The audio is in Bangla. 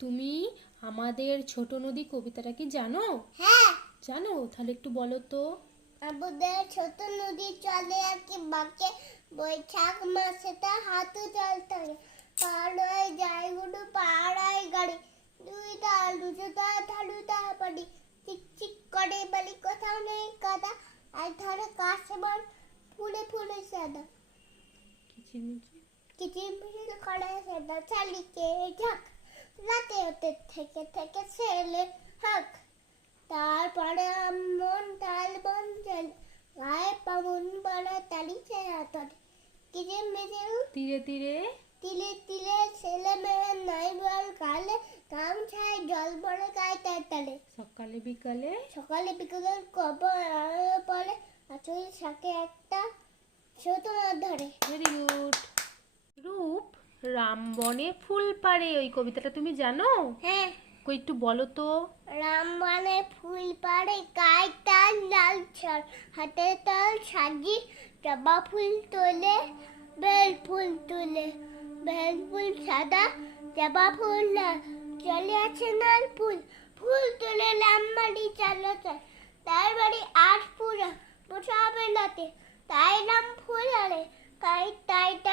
তুমি আমাদের ছোট নদী কবিতাটা কি জানো? হ্যাঁ। জানো? তাহলে একটু বলো তো। আমাদের ছোট নদী চলে আর কি বাঁকে। বৈশাখ মাসে তা হাতু জল থাকে পাড়ায় যায় গুডু পাড়ায় গাড়ি। দুই তাল দুটো তাল পাড়ি চিক চিক করে বলি কোথাও নেই কাদা। আর ধরে কাছে বল ফুলে ফুলে সাদা। কিচিরমিচির। কিচিরমিচির করে সেটা চালিকে ঝাঁক। রাতে হতে থেকে থেকে ছেলে হাক তারপরে মন তাল বন চল গায়ে পামুন বড় তালি চেয়াতরে কিচিরমিচির তীরে তীরে তিলে তিলে ছেলে মেয়ে নাই বল কালে কাম ছাই জল পড়ে গায়ে তার তালে। সকালে বিকালে? সকালে বিকেলে কবর পরে আচল শাকে একটা ছোট মাছ ধরে। ভেরি গুড রামবনে ফুল পাড়ে ওই কবিতাটা তুমি জানো? হ্যাঁ। কই একটু বলো তো। রামবানে ফুল পাড়ে গায়ে তাল লাল ছড় হাতে তাল সাজি জবা ফুল তোলে বেল ফুল তুলে বেল ফুল সাদা জবা ফুল লাল চলে আছে নাল ফুল ফুল তুলে লাম্বাড়ি চালো চাল তার বাড়ি আট পুরা বসাবে নাতে তাই নাম ফুল আরে তাই তাই তার